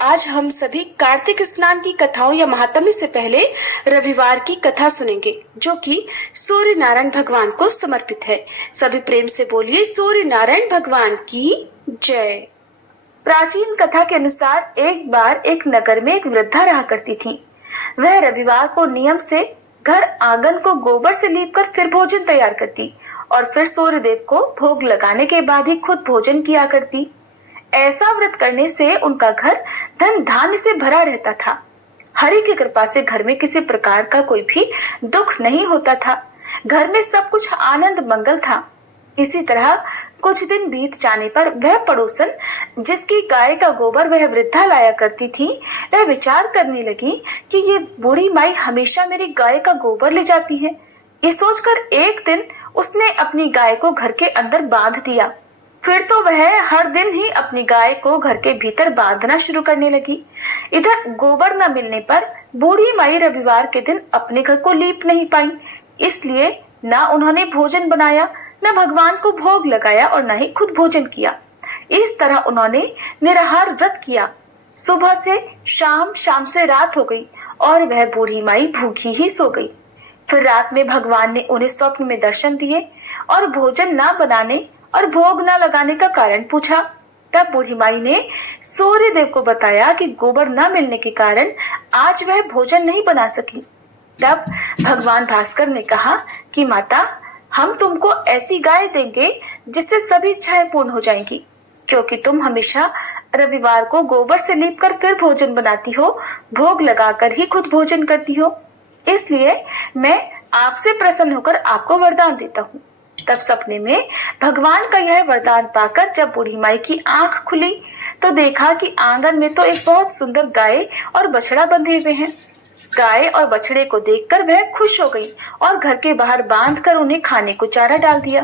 आज हम सभी कार्तिक स्नान की कथाओं या महात्म्य से पहले रविवार की कथा सुनेंगे, जो कि सूर्य नारायण भगवान को समर्पित है। सभी प्रेम से बोलिए सूर्य नारायण भगवान की जय। प्राचीन कथा के अनुसार एक बार एक नगर में एक वृद्धा रहा करती थी। वह रविवार को नियम से घर आंगन को गोबर से लीपकर फिर भोजन तैयार करती और फिर सूर्य देव को भोग लगाने के बाद ही खुद भोजन किया करती। ऐसा व्रत करने से उनका घर धन धान्य से भरा रहता था। हरि की कृपा से घर में किसी प्रकार का कोई भी दुख नहीं होता था। घर में सब कुछ आनंद मंगल था। इसी तरह कुछ दिन बीत जाने पर वह पड़ोसन जिसकी गाय का गोबर वह वृद्धा लाया करती थी, वह विचार करने लगी कि ये बूढ़ी माई हमेशा मेरी गाय का गोबर ले जाती है। ये सोचकर एक दिन उसने अपनी गाय को घर के अंदर बांध दिया। फिर तो वह हर दिन ही अपनी गाय को घर के भीतर बांधना शुरू करने लगी। इधर गोबर न मिलने पर बूढ़ी माई रविवार के दिन अपने घर को लीप नहीं पाई, इसलिए न उन्होंने भोजन बनाया, न भगवान को भोग लगाया और न ही खुद भोजन किया। इस तरह उन्होंने निराहार व्रत किया। सुबह से शाम, शाम से रात हो गई और वह बूढ़ी माई भूखी ही सो गई। फिर रात में भगवान ने उन्हें स्वप्न में दर्शन दिए और भोजन न बनाने और भोग न लगाने का कारण पूछा। तब बूढ़ी माई ने सूर्य देव को बताया कि गोबर न मिलने के कारण आज वह भोजन नहीं बना सकी। तब भगवान भास्कर ने कहा कि माता, हम तुमको ऐसी गाय देंगे जिससे सभी इच्छाएं पूर्ण हो जाएंगी, क्योंकि तुम हमेशा रविवार को गोबर से लीपकर फिर भोजन बनाती हो, भोग लगाकर ही खुद भोजन करती हो। इसलिए मैं आपसे प्रसन्न होकर आपको वरदान देता हूँ। तब सपने में भगवान का यह वरदान पाकर जब बूढ़ी माई की आंख खुली तो देखा कि आंगन में तो एक बहुत सुंदर गाय और बछड़ा बंधे हुए हैं। गाय और बछड़े को देखकर वह खुश हो गई और घर के बाहर बांधकर उन्हें खाने को चारा डाल दिया।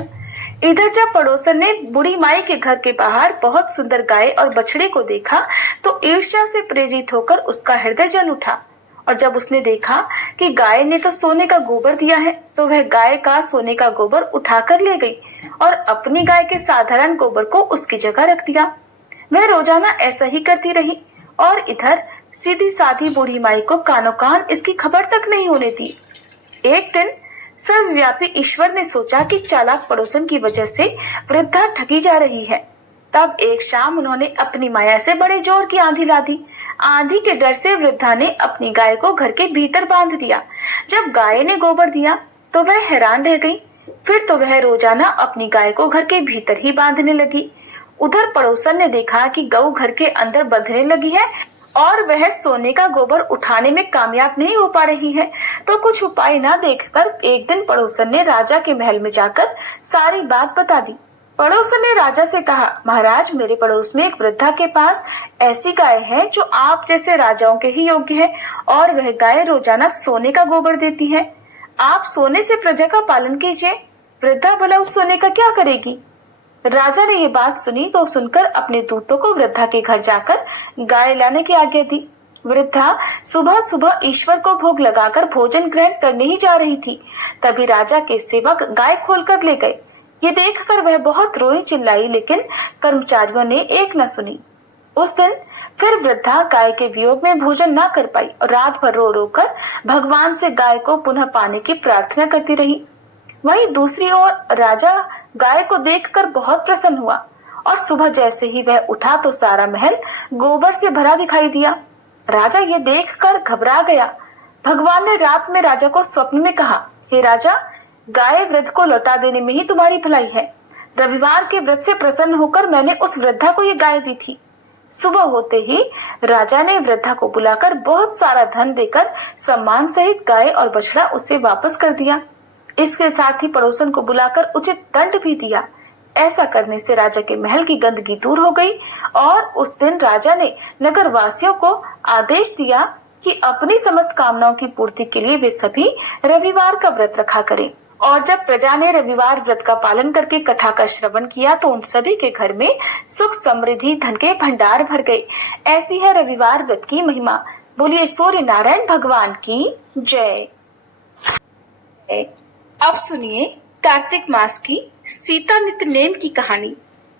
इधर जब पड़ोसन ने बूढ़ी माई के घर के बाहर बहुत सुंदर गाय और बछड़े को देखा तो ईर्ष्या से प्रेरित होकर उसका हृदय जल उठा। और जब उसने देखा कि गाय ने तो सोने का गोबर दिया है, तो वह गाय का सोने का गोबर उठाकर ले गई और अपनी गाय के साधारण गोबर को उसकी जगह रख दिया। वह रोजाना ऐसा ही करती रही और इधर सीधी साधी बूढ़ी माई को कानों कान इसकी खबर तक नहीं होने दी। एक दिन सर्वव्यापी ईश्वर ने सोचा कि चालाक पड़ोसन की वजह से वृद्धा ठगी जा रही है। तब एक शाम उन्होंने अपनी माया से बड़े जोर की आंधी ला दी। आंधी के डर से वृद्धा ने अपनी गाय को घर के भीतर बांध दिया। जब गाय ने गोबर दिया तो वह हैरान रह गई। फिर तो वह रोजाना अपनी गाय को घर के भीतर ही बांधने लगी। उधर पड़ोसन ने देखा कि गऊ घर के अंदर बंधने लगी है और वह सोने का गोबर उठाने में कामयाब नहीं हो पा रही है, तो कुछ उपाय न देखकर एक दिन पड़ोसन ने राजा के महल में जाकर सारी बात बता दी। पड़ोसन ने राजा से कहा, महाराज, मेरे पड़ोस में एक वृद्धा के पास ऐसी गाय है जो आप जैसे राजाओं के ही योग्य है और वह गाय रोजाना सोने का गोबर देती है। आप सोने से प्रजा का पालन कीजिए। वृद्धा भला उस सोने का क्या करेगी? राजा ने ये बात सुनी तो सुनकर अपने दूतों को वृद्धा के घर जाकर गाय लाने की आज्ञा दी। वृद्धा सुबह सुबह ईश्वर को भोग लगाकर भोजन ग्रहण करने ही जा रही थी। तभी राजा के सेवक गाय खोलकर ले गए। ये देखकर वह बहुत रोई चिल्लाई, लेकिन कर्मचारियों ने एक न सुनी। उस दिन फिर वृद्धा गाय के वियोग में भोजन न कर पाई और रात भर रो रो कर भगवान से गाय को पुनः पाने की प्रार्थना करती रही। वहीं दूसरी ओर राजा गाय को देखकर बहुत प्रसन्न हुआ और सुबह जैसे ही वह उठा तो सारा महल गोबर से भरा दिखाई दिया। राजा ये देखकर घबरा गया। भगवान ने रात में राजा को स्वप्न में कहा, हे राजा, गाय वृद्ध को लौटा देने में ही तुम्हारी भलाई है। रविवार के व्रत से प्रसन्न होकर मैंने उस वृद्धा को ये गाय दी थी। सुबह होते ही राजा ने वृद्धा को बुलाकर बहुत सारा धन देकर सम्मान सहित गाय और बछड़ा उसे वापस कर दिया। इसके साथ ही पड़ोसन को बुलाकर उचित दंड भी दिया। ऐसा करने से राजा के महल की गंदगी दूर हो गई और उस दिन राजा ने नगर वासियों को आदेश दिया कि अपनी समस्त कामनाओं की पूर्ति के लिए वे सभी रविवार का व्रत रखा करें। और जब प्रजा ने रविवार व्रत का पालन करके कथा का श्रवण किया तो उन सभी के घर में सुख समृद्धि धन के भंडार भर गए। ऐसी है रविवार व्रत की महिमा। बोलिए सूर्य नारायण भगवान की जय। अब सुनिए कार्तिक मास की सीता नित्य नेम की कहानी।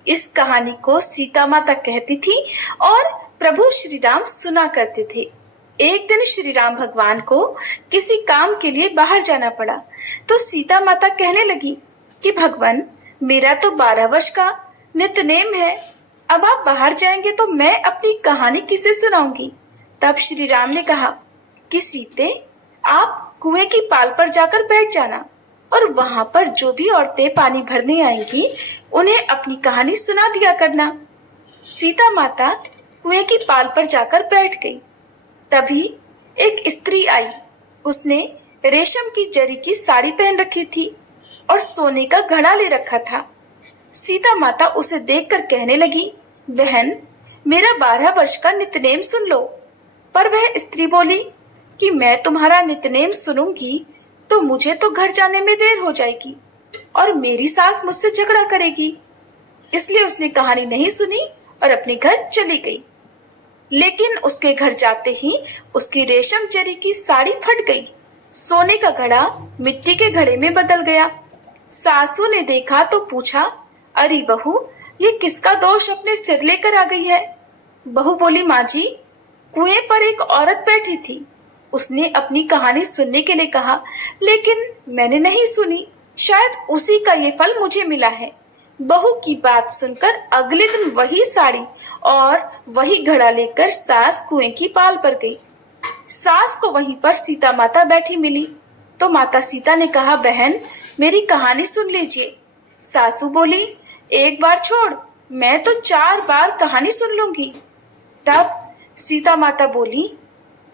इस कहानी को सीता माता कहती थी और प्रभु श्री राम सुना करते थे। एक दिन श्री राम भगवान को किसी काम के लिए बाहर जाना पड़ा, तो सीता माता कहने लगी कि भगवान, मेरा तो 12 वर्ष का नित्यनेम है, अब आप बाहर जाएंगे तो मैं अपनी कहानी किसे सुनाऊंगी। तब श्री राम ने कहा कि सीते, आप कुएं की पाल पर जाकर बैठ जाना और वहां पर जो भी औरतें पानी भरने आएंगी उन्हें अपनी कहानी सुना दिया करना। सीता माता कुएं की पाल पर जाकर बैठ गई। तभी एक स्त्री आई। उसने रेशम की जरी की साड़ी पहन रखी थी और सोने का घड़ा ले रखा था। सीता माता उसे देखकर कहने लगी, बहन, मेरा 12 वर्ष का नित्यनेम सुन लो। पर वह स्त्री बोली कि मैं तुम्हारा नित्यनेम सुनूंगी तो मुझे तो घर जाने में देर हो जाएगी और मेरी सास मुझसे झगड़ा करेगी। इसलिए उसने कहानी नहीं सुनी और अपने घर चली गई। लेकिन उसके घर जाते ही उसकी रेशम जरी की साड़ी फट गई। सोने का घड़ा मिट्टी के घड़े में बदल गया। सासू ने देखा तो पूछा, अरे बहू, ये किसका दोष अपने सिर लेकर आ गई है। बहू बोली, माँ जी, कुएं पर एक औरत बैठी थी। उसने अपनी कहानी सुनने के लिए कहा, लेकिन मैंने नहीं सुनी। शायद उसी का ये फल मुझे मिला है। बहू की बात सुनकर अगले दिन वही साड़ी और वही घड़ा लेकर सास कुएं की पाल पर गई। सास को वहीं पर सीता माता बैठी मिली तो माता सीता ने कहा, बहन, मेरी कहानी सुन लीजिए। सासू बोली, एक बार छोड़, मैं तो 4 बार कहानी सुन लूंगी। तब सीता माता बोली,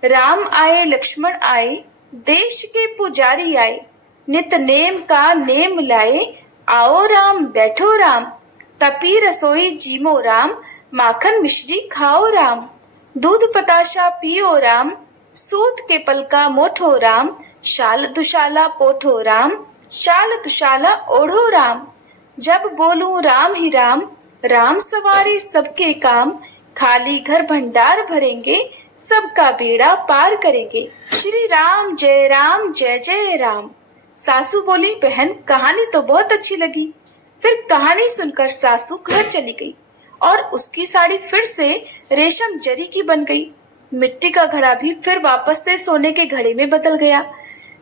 राम आए लक्ष्मण आए, देश के पुजारी आए, नित नेम का नेम लाए, आओ राम बैठो राम, तपी रसोई जीमो राम, माखन मिश्री खाओ राम, दूध पताशा पियो राम, सूत के पलका मोठो राम, शाल दुशाला पोठो राम, शाल दुशाला ओढ़ो राम। जब बोलूं राम ही राम, राम सवारे सबके काम, खाली घर भंडार भरेंगे, सबका बेड़ा पार करेंगे। श्री राम जय जय राम। सासू बोली, बहन, कहानी तो बहुत अच्छी लगी। फिर कहानी सुनकर सासू घर चली गई और उसकी साड़ी फिर से रेशम जरी की बन गई। मिट्टी का घड़ा भी फिर वापस से सोने के घड़े में बदल गया।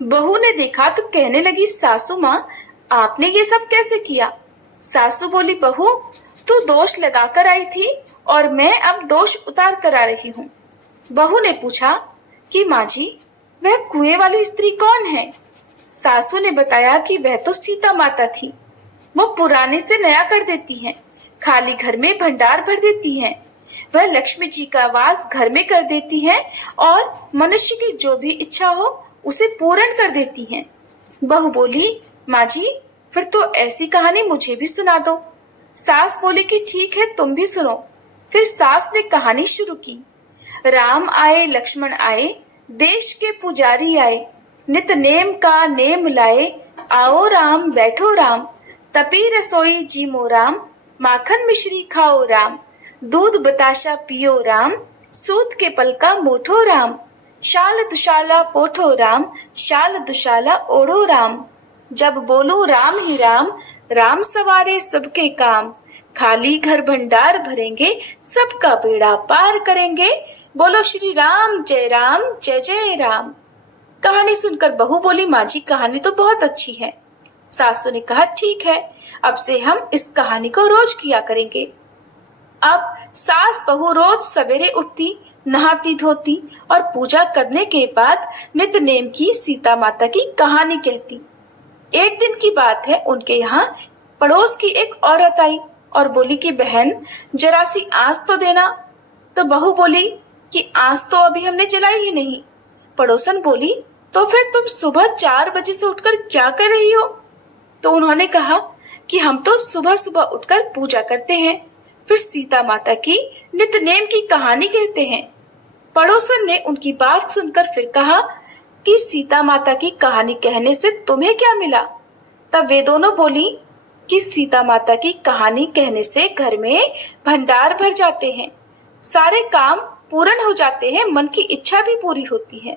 बहू ने देखा तो कहने लगी, सासू माँ, आपने ये सब कैसे किया। सासू बोली, बहू, तू दोष लगाकर आई थी और मैं अब दोष उतार कर आ रही हूँ। बहू ने पूछा कि माँ जी, वह कुएं वाली स्त्री कौन है। सासू ने बताया कि वह तो सीता माता थी। वो पुराने से नया कर देती हैं, खाली घर में भंडार भर देती हैं। वह लक्ष्मी जी का वास घर में कर देती हैं और मनुष्य की जो भी इच्छा हो उसे पूर्ण कर देती हैं। बहू बोली, माँ जी, फिर तो ऐसी कहानी मुझे भी सुना दो। सास बोली कि ठीक है, तुम भी सुनो। फिर सास ने कहानी शुरू की। राम आए लक्ष्मण आए, देश के पुजारी आए, नित नेम का नेम लाए, आओ राम बैठो राम, तपी रसोई जीमो राम, माखन मिश्री खाओ राम, दूध बताशा पियो राम, सूत के पलका मोठो राम, शाल दुशाला पोठो राम, शाल दुशाला ओढ़ो राम। जब बोलूं राम ही राम, राम सवारे सबके काम, खाली घर भंडार भरेंगे, सबका बेड़ा पार करेंगे। बोलो श्री राम जय जय राम। कहानी सुनकर बहू बोली, माँ जी, कहानी तो बहुत अच्छी है। सासू ने कहा, ठीक है, अब से हम इस कहानी को रोज किया करेंगे। अब सास बहू रोज सवेरे उठती, नहाती धोती और पूजा करने के बाद नित नेम की सीता माता की कहानी कहती। एक दिन की बात है, उनके यहाँ पड़ोस की एक औरत आई और बोली कि बहन, जरा सी आंच तो देना। तो बहू बोली कि आंच तो अभी हमने जलाई ही नहीं। पड़ोसन बोली, तो फिर तुम सुबह 4 बजे से उठकर क्या कर रही हो। तो उन्होंने कहा कि हम तो सुबह सुबह उठकर पूजा करते हैं, फिर सीता माता की नित्यनेम की कहानी कहते हैं। पड़ोसन ने उनकी बात सुनकर फिर कहा कि सीता माता की कहानी कहने से तुम्हें क्या मिला। तब वे दोनों बोली कि सीता माता की कहानी कहने से घर में भंडार भर जाते हैं, सारे काम पूर्ण हो जाते हैं, मन की इच्छा भी पूरी होती है।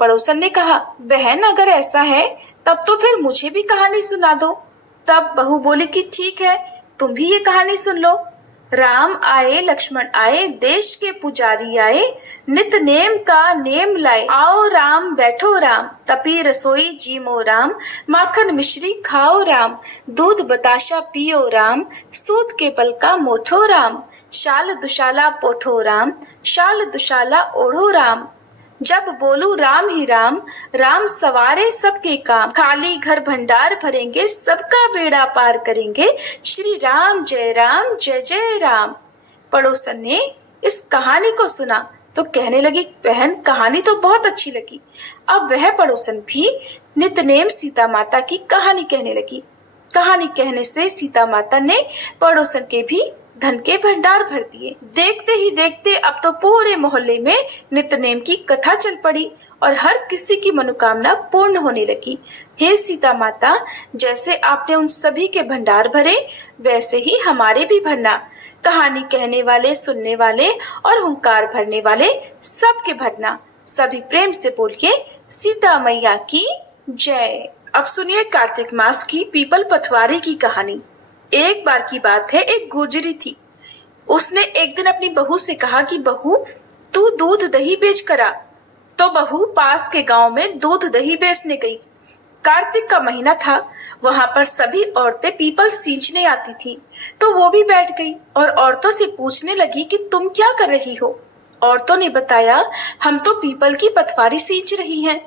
पड़ोसन ने कहा, बहन, अगर ऐसा है तब तो फिर मुझे भी कहानी सुना दो। तब बहू बोली कि ठीक है, तुम भी ये कहानी सुन लो। राम आए लक्ष्मण आए देश के पुजारी आए, नित नेम का नेम लाए। आओ राम बैठो राम, तपी रसोई जीमो राम, माखन मिश्री खाओ राम, दूध बताशा पियो राम, सूत के पल का मोठो राम, शाल दुशाला पोठो राम, शाल दुशाला ओढ़ो राम। जब बोलू राम ही राम, राम सवारे सबके काम, खाली घर भंडार भरेंगे, सबका बेड़ा पार करेंगे, श्री राम जय जय राम। पड़ोसन ने इस कहानी को सुना तो कहने लगी, बहन कहानी तो बहुत अच्छी लगी। अब वह पड़ोसन भी नितनेम सीता माता की कहानी कहने लगी। कहानी कहने से सीता माता ने पड़ोसन के भी धन के भंडार भर दिए। देखते ही देखते अब तो पूरे मोहल्ले में नितनेम की कथा चल पड़ी और हर किसी की मनोकामना पूर्ण होने लगी। हे सीता माता, जैसे आपने उन सभी के भंडार भरे, वैसे ही हमारे भी भरना। कहानी कहने वाले, सुनने वाले और हुंकार भरने वाले सबके भरना। सभी प्रेम से बोलिए सीता मैया की जय। अब सुनिए कार्तिक मास की पीपल पटवारी की कहानी। एक बार की बात है, एक गुजरी थी। उसने एक दिन अपनी बहू से कहा कि बहू तू दूध दही बेच कर आ। तो बहू पास के गांव में दूध दही बेचने गई। कार्तिक का महीना था, वहां पर सभी औरतें पीपल सींचने आती थी, तो वो भी बैठ गई और औरतों से पूछने लगी कि तुम क्या कर रही हो। औरतों ने बताया, हम तो पीपल की पटवारी सींच रही हैं।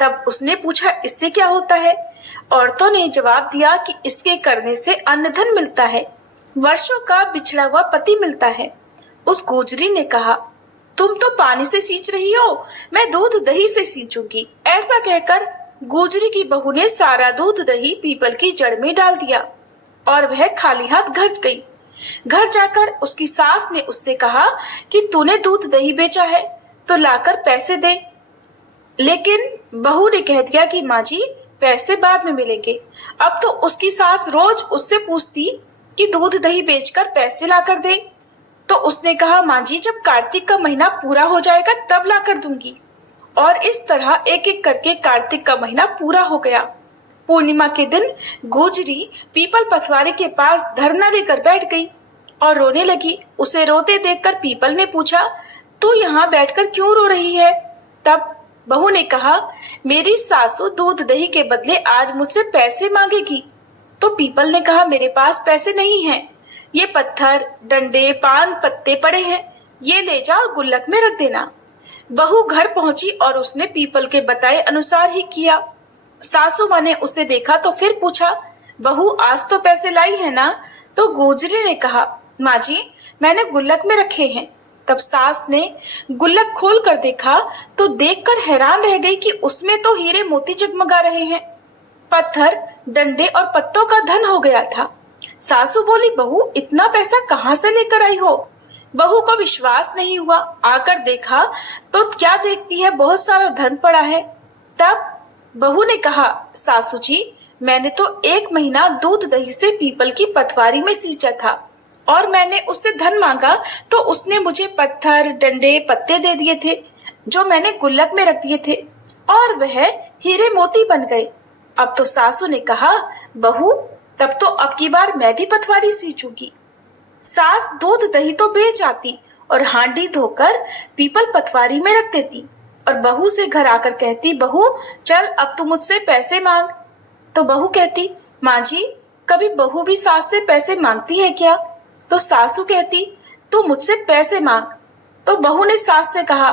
तब उसने पूछा, इससे क्या होता है। औरतों ने जवाब दिया कि इसके करने से अन्न धन मिलता है, वर्षों का बिछड़ा हुआ पति मिलता है। उस गुजरी ने कहा, तुम तो पानी से सींच रही हो, मैं दूध दही से सींचूंगी। ऐसा कहकर गुजरी की बहू ने सारा दूध दही पीपल की जड़ में डाल दिया और वह खाली हाथ घर गई। घर जाकर उसकी सास ने उससे कहा कि तूने दूध दही बेचा है तो लाकर पैसे दे। लेकिन बहू ने कह दिया कि माँ जी पैसे बाद में मिलेंगे। अब तो उसकी सास रोज उससे पूछती कि दूध दही बेचकर पैसे लाकर दे। तो उसने कहा, माँ जी जब कार्तिक का महीना पूरा हो जाएगा तब लाकर दूंगी। और इस तरह एक एक करके कार्तिक का महीना पूरा हो गया। पूर्णिमा के दिन गुजरी पीपल पटवारी के पास धरना देकर बैठ गई और रोने लगी। उसे रोते देखकर पीपल ने पूछा, तू यहाँ बैठकर क्यों रो रही है। तब बहू ने कहा, मेरी सासू दूध दही के बदले आज मुझसे पैसे मांगेगी। तो पीपल ने कहा, मेरे पास पैसे नहीं हैं, ये पत्थर डंडे पान पत्ते पड़े हैं, ये ले जा और गुल्लक में रख देना। बहू घर पहुंची और उसने पीपल के बताए अनुसार ही किया। सासू माँ ने उसे देखा तो फिर पूछा, बहू आज तो पैसे लाई है ना। तो गुजरी ने कहा, माँ जी मैंने गुल्लक में रखे हैं। तब सास ने गुल्लक खोल कर देखा तो देखकर हैरान रह गई कि उसमें तो हीरे मोती जगमगा रहे हैं। पत्थर डंडे और पत्तों का धन हो गया था। सासू बोली, बहू इतना पैसा कहाँ से लेकर आई हो। बहू को विश्वास नहीं हुआ। आकर देखा तो क्या देखती है, बहुत सारा धन पड़ा है। तब बहू ने कहा, सासू जी मैंने तो एक महीना दूध दही से पीपल की पटवारी में सींचा था और मैंने उससे धन मांगा तो उसने मुझे पत्थर डंडे पत्ते दे दिए थे जो मैंने गुल्लक में रख दिए थे और वह हीरे मोती बन गए। अब तो सासू ने कहा, बहू तब तो अब की बार मैं भी पटवारी सींचूंगी। सास दूध दही तो बेच आती और हांडी धोकर पीपल पटवारी में रख देती और बहू से घर आकर कहती, बहू चल अब तू मुझसे पैसे मांग। तो बहू कहती, माँ जी कभी बहू भी सास से पैसे मांगती है क्या। तो सासू कहती, तू मुझसे पैसे मांग। तो बहू ने सास से कहा,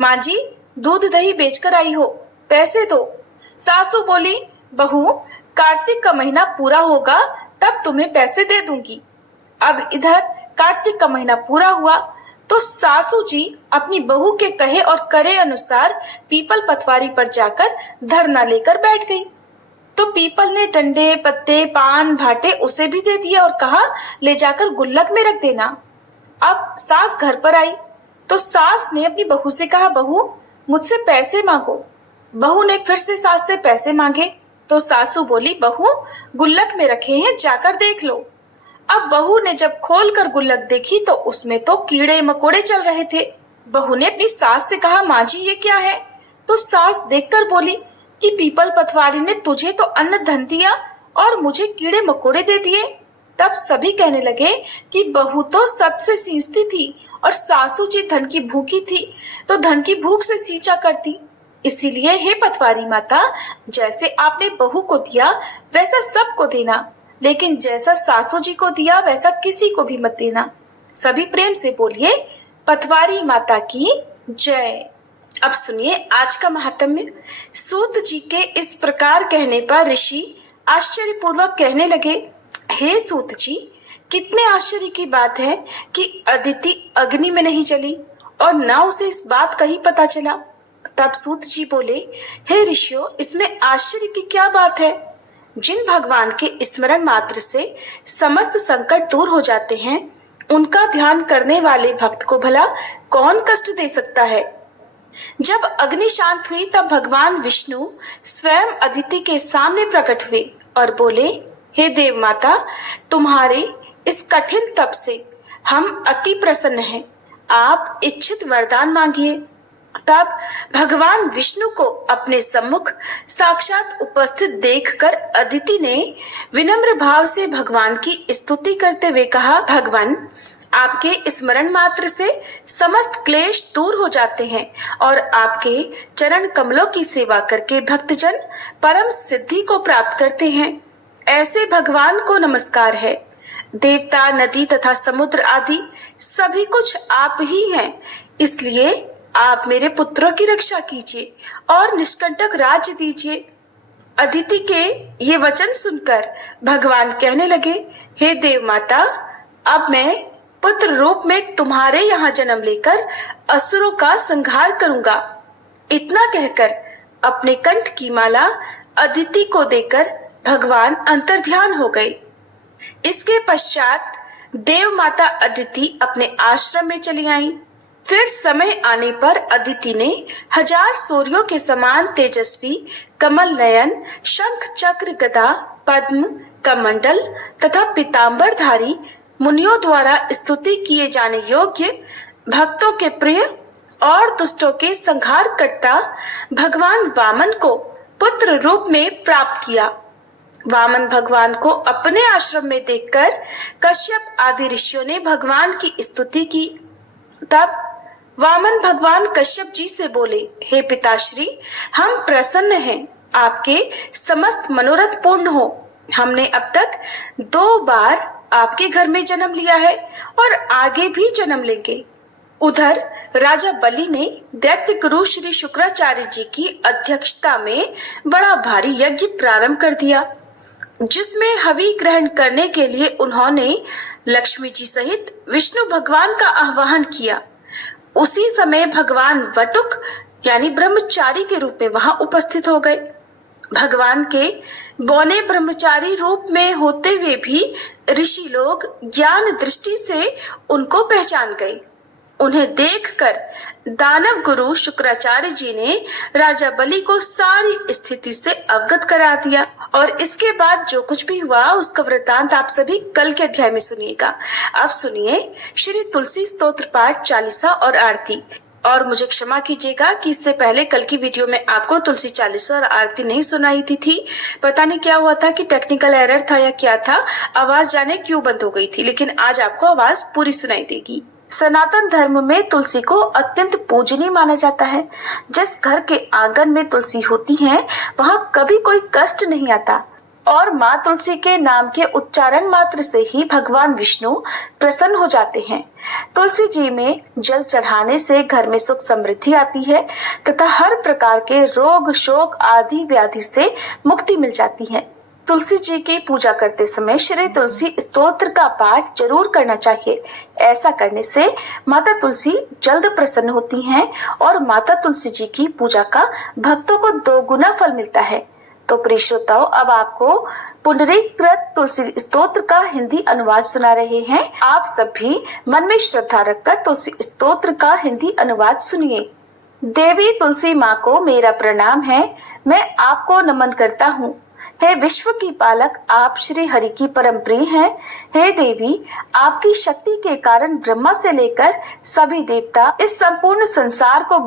माँ जी दूध दही बेचकर आई हो, पैसे दो। सासू बोली, बहू कार्तिक का महीना पूरा होगा तब तुम्हें पैसे दे दूंगी। अब इधर कार्तिक का महीना पूरा हुआ तो सासू जी अपनी बहू के कहे और करे अनुसार पीपल पटवारी पर जाकर धरना लेकर बैठ गई। तो पीपल ने डंडे पत्ते पान भाटे उसे भी दे दिया और कहा, ले जाकर गुल्लक में रख देना। अब सास घर पर आई तो सास ने अपनी बहू से कहा, बहू मुझसे पैसे मांगो। बहू ने फिर से सास से पैसे मांगे तो सासू बोली, बहू गुल्लक में रखे हैं जाकर देख लो। अब बहू ने जब खोलकर गुल्लक देखी तो उसमें तो कीड़े मकोड़े चल रहे थे। बहू ने अपनी सास से कहा, माँ जी ये क्या है। तो सास देखकर बोली कि पीपल पटवारी ने तुझे तो अन्न धन दिया और मुझे कीड़े मकोड़े दे दिए। तब सभी कहने लगे कि बहू तो सत से सींचती थी और सासू जी धन की भूखी थी तो धन की भूख से सींचा करती। इसीलिए हे पटवारी माता, जैसे आपने बहू को दिया वैसा सबको देना, लेकिन जैसा सासू जी को दिया वैसा किसी को भी मत देना। सभी प्रेम से बोलिए पटवारी माता की जय। अब सुनिए आज का महात्म्य। सूत जी के इस प्रकार कहने पर ऋषि आश्चर्यपूर्वक कहने लगे, हे सूत जी, कितने आश्चर्य की बात है कि अदिति अग्नि में नहीं जली और न उसे इस बात का ही पता चला। तब सूत जी बोले, हे ऋषियों, इसमें आश्चर्य की क्या बात है? जिन भगवान के स्मरण मात्र से समस्त संकट दूर हो जाते हैं, उनका ध्यान करने वाले भक्त को भला कौन कष्ट दे सकता है? जब अग्नि शांत हुई तब भगवान विष्णु स्वयं अदिति के सामने प्रकट हुए और बोले, हे देव माता, तुम्हारे इस कठिन तप से हम अति प्रसन्न हैं। आप इच्छित वरदान मांगिए। तब भगवान विष्णु को अपने सम्मुख साक्षात उपस्थित देखकर अदिति ने विनम्र भाव से भगवान की स्तुति करते हुए कहा, भगवान, आपके स्मरण मात्र से समस्त क्लेश दूर हो जाते हैं और आपके चरण कमलों की सेवा करके भक्तजन परम सिद्धि को प्राप्त करते हैं। ऐसे भगवान को नमस्कार है। देवता, नदी तथा समुद्र आदि सभी कुछ आप ही हैं, इसलिए आप मेरे पुत्रों की रक्षा कीजिए और निष्कंटक राज्य दीजिए। अदिति के ये वचन सुनकर भगवान कहने लगे, हे देव माता, अब मैं पुत्र रूप में तुम्हारे यहाँ जन्म लेकर असुरों का संहार करूंगा। इतना कहकर अपने कंठ की माला अदिति को देकर भगवान अंतर्ध्यान हो गए। इसके पश्चात देव माता अदिति अपने आश्रम में चली आई। फिर समय आने पर अदिति ने 1000 सूर्यों के समान तेजस्वी कमल नयन, शंख चक्र गदा पद्म कमंडल तथा पीतांबरधारी मुनियों द्वारा स्तुति किए जाने योग्य, भक्तों के प्रिय और दुष्टों के संहार करता भगवान वामन को पुत्र रूप में प्राप्त किया। वामन भगवान को अपने आश्रम में देखकर कश्यप आदि ऋषियों ने भगवान की स्तुति की। तब वामन भगवान कश्यप जी से बोले, हे पिताश्री, हम प्रसन्न हैं, आपके समस्त मनोरथ पूर्ण हो। हमने अब तक 2 बार आपके घर में जन्म लिया है और आगे भी जन्म लेंगे। उधर राजा बलि ने दैत्य गुरु श्री शुक्राचार्य जी की अध्यक्षता में बड़ा भारी यज्ञ प्रारंभ कर दिया, जिसमें हवि ग्रहण करने के लिए उन्होंने लक्ष्मी जी सहित विष्णु भगवान का आह्वान किया। उसी समय भगवान वटुक यानी ब्रह्मचारी के रूप में वहां उपस्थित हो गए। भगवान के बौने ब्रह्मचारी रूप में होते हुए भी ऋषि लोग ज्ञान दृष्टि से उनको पहचान गए। उन्हें देखकर दानव गुरु शुक्राचार्य जी ने राजा बलि को सारी स्थिति से अवगत करा दिया और इसके बाद जो कुछ भी हुआ उसका वृत्तांत आप सभी कल के अध्याय में सुनिएगा। अब सुनिए श्री तुलसी स्तोत्र पाठ, चालीसा और आरती। और मुझे क्षमा कीजिएगा कि इससे पहले कल की वीडियो में आपको तुलसी चालीसा और आरती नहीं सुनाई थी। पता नहीं क्या हुआ था कि टेक्निकल एरर था या क्या था, आवाज जाने क्यों बंद हो गई थी, लेकिन आज आपको आवाज पूरी सुनाई देगी। सनातन धर्म में तुलसी को अत्यंत पूजनीय माना जाता है। जिस घर के आंगन में तुलसी होती है वहां कभी कोई कष्ट नहीं आता और माँ तुलसी के नाम के उच्चारण मात्र से ही भगवान विष्णु प्रसन्न हो जाते हैं। तुलसी जी में जल चढ़ाने से घर में सुख समृद्धि आती है तथा हर प्रकार के रोग शोक आदि व्याधि से मुक्ति मिल जाती है। तुलसी जी की पूजा करते समय श्री तुलसी स्तोत्र का पाठ जरूर करना चाहिए। ऐसा करने से माता तुलसी जल्द प्रसन्न होती हैं और माता तुलसी जी की पूजा का भक्तों को 2 गुना फल मिलता है। तो प्रिय श्रोताओ, अब आपको पुंडरीकृत तुलसी स्तोत्र का हिंदी अनुवाद सुना रहे हैं। आप सब भी मन में श्रद्धा रखकर तुलसी स्तोत्र का हिंदी अनुवाद सुनिए। देवी तुलसी माँ को मेरा प्रणाम है, मैं आपको नमन करता हूँ। हे विश्व की पालक, आप श्री हरि की परम प्रिय हैं। हे देवी, आपकी शक्ति के कारण ब्रह्मा से लेकर सभी देवता इस संपूर्ण संसार को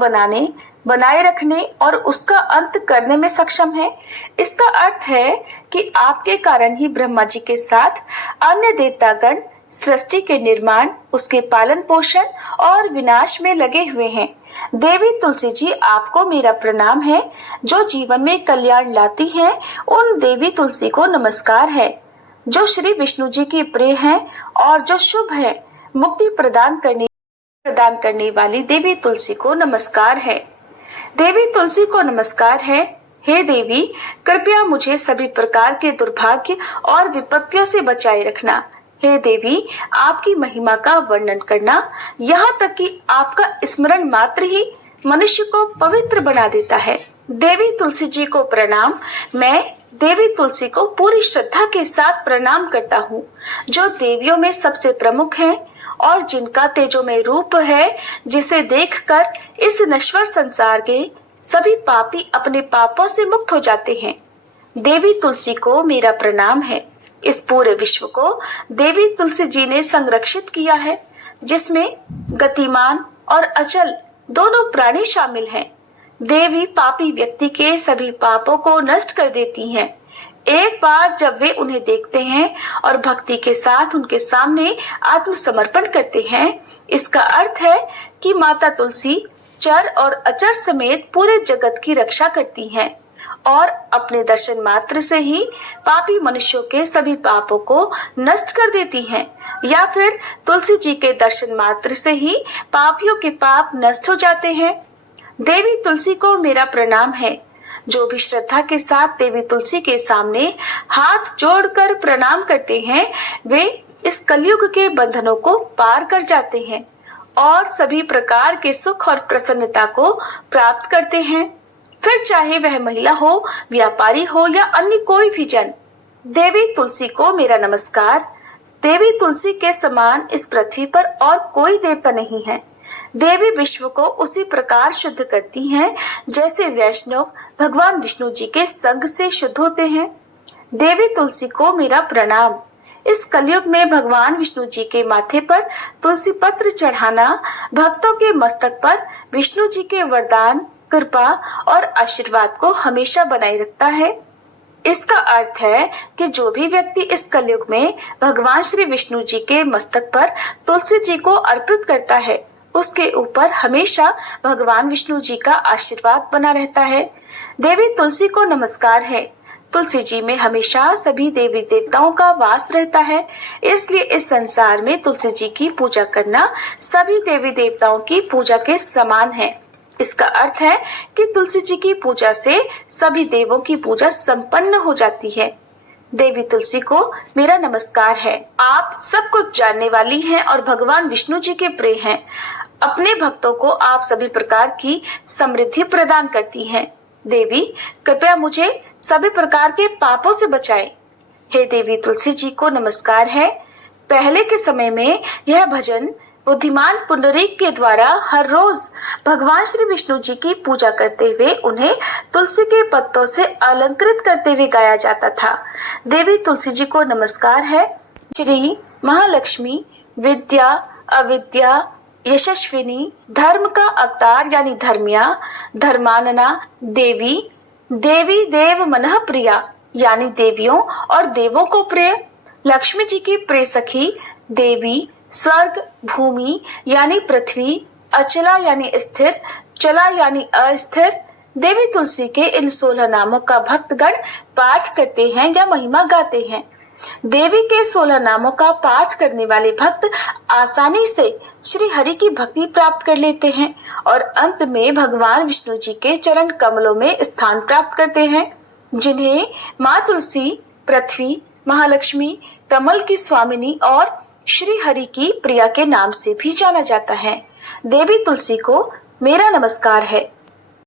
बनाए रखने और उसका अंत करने में सक्षम है। इसका अर्थ है कि आपके कारण ही ब्रह्मा जी के साथ अन्य देवतागण सृष्टि के निर्माण, उसके पालन पोषण और विनाश में लगे हुए हैं। देवी तुलसी जी, आपको मेरा प्रणाम है। जो जीवन में कल्याण लाती हैं, उन देवी तुलसी को नमस्कार है। जो श्री विष्णु जी की प्रिय हैं और जो शुभ है, मुक्ति प्रदान करने वाली देवी तुलसी को नमस्कार है। देवी तुलसी को नमस्कार है। हे देवी, कृपया मुझे सभी प्रकार के दुर्भाग्य और विपत्तियों से बचाए रखना। हे देवी, आपकी महिमा का वर्णन करना, यहाँ तक कि आपका स्मरण मात्र ही मनुष्य को पवित्र बना देता है। देवी तुलसी जी को प्रणाम। मैं देवी तुलसी को पूरी श्रद्धा के साथ प्रणाम करता हूँ, जो देवियों में सबसे प्रमुख है और जिनका तेजोमय रूप है, जिसे देखकर इस नश्वर संसार के सभी पापी अपने पापों से मुक्त हो जाते हैं। देवी तुलसी को मेरा प्रणाम है। इस पूरे विश्व को देवी तुलसी जी ने संरक्षित किया है, जिसमें गतिमान और अचल दोनों प्राणी शामिल हैं। देवी पापी व्यक्ति के सभी पापों को नष्ट कर देती हैं। एक बार जब वे उन्हें देखते हैं और भक्ति के साथ उनके सामने आत्मसमर्पण करते हैं, इसका अर्थ है कि माता तुलसी चर और अचर समेत पूरे जगत की रक्षा करती हैं और अपने दर्शन मात्र से ही पापी मनुष्यों के सभी पापों को नष्ट कर देती हैं, या फिर तुलसी जी के दर्शन मात्र से ही पापियों के पाप नष्ट हो जाते हैं। देवी तुलसी को मेरा प्रणाम है। जो भी श्रद्धा के साथ देवी तुलसी के सामने हाथ जोड़कर प्रणाम करते हैं, वे इस कलयुग के बंधनों को पार कर जाते हैं और सभी प्रकार के सुख और प्रसन्नता को प्राप्त करते हैं, फिर चाहे वह महिला हो, व्यापारी हो या अन्य कोई भी जन। देवी तुलसी को मेरा नमस्कार। देवी तुलसी के समान इस पृथ्वी पर और कोई देवता नहीं है। देवी विश्व को उसी प्रकार शुद्ध करती हैं जैसे वैष्णव भगवान विष्णु जी के संग से शुद्ध होते हैं। देवी तुलसी को मेरा प्रणाम। इस कलयुग में भगवान विष्णु जी के माथे पर तुलसी पत्र चढ़ाना भक्तों के मस्तक पर विष्णु जी के वरदान, कृपा और आशीर्वाद को हमेशा बनाए रखता है। इसका अर्थ है कि जो भी व्यक्ति इस कलयुग में भगवान श्री विष्णु जी के मस्तक पर तुलसी जी को अर्पित करता है, उसके ऊपर हमेशा भगवान विष्णु जी का आशीर्वाद बना रहता है। देवी तुलसी को नमस्कार है। तुलसी जी में हमेशा सभी देवी देवताओं का वास रहता है, इसलिए इस संसार में तुलसी जी की पूजा करना सभी देवी देवताओं की पूजा के समान है। इसका अर्थ है कि तुलसी जी की पूजा से सभी देवों की पूजा संपन्न हो जाती है। देवी तुलसी को मेरा नमस्कार है। आप सब कुछ जानने वाली हैं और भगवान विष्णु जी के प्रिय हैं। अपने भक्तों को आप सभी प्रकार की समृद्धि प्रदान करती हैं। देवी, कृपया मुझे सभी प्रकार के पापों से बचाएं। हे देवी तुलसी जी को नमस्कार है। पहले के समय में यह भजन बुद्धिमान पुंडरीक के द्वारा हर रोज भगवान श्री विष्णु जी की पूजा करते हुए उन्हें तुलसी के पत्तों से अलंकृत करते हुए गाया जाता था। देवी तुलसी जी को नमस्कार है। श्री महालक्ष्मी, विद्या, अविद्या, यशस्विनी, धर्म का अवतार यानी धर्मिया, धर्मानना देवी, देवी देव मनः प्रिया यानी देवियों और देवों को प्रिय, लक्ष्मी जी की प्रिय सखी देवी, स्वर्ग, भूमि यानी पृथ्वी, अचला यानी स्थिर, चला यानी अस्थिर। देवी तुलसी के इन 16 नामों का भक्तगण पाठ करते हैं या महिमा गाते हैं। देवी के 16 नामों का पाठ करने वाले भक्त आसानी से श्री हरि की भक्ति प्राप्त कर लेते हैं और अंत में भगवान विष्णु जी के चरण कमलों में स्थान प्राप्त करते हैं, जिन्हें माँ तुलसी, पृथ्वी, महालक्ष्मी, कमल की स्वामिनी और श्री हरि की प्रिया के नाम से भी जाना जाता है। देवी तुलसी को मेरा नमस्कार है।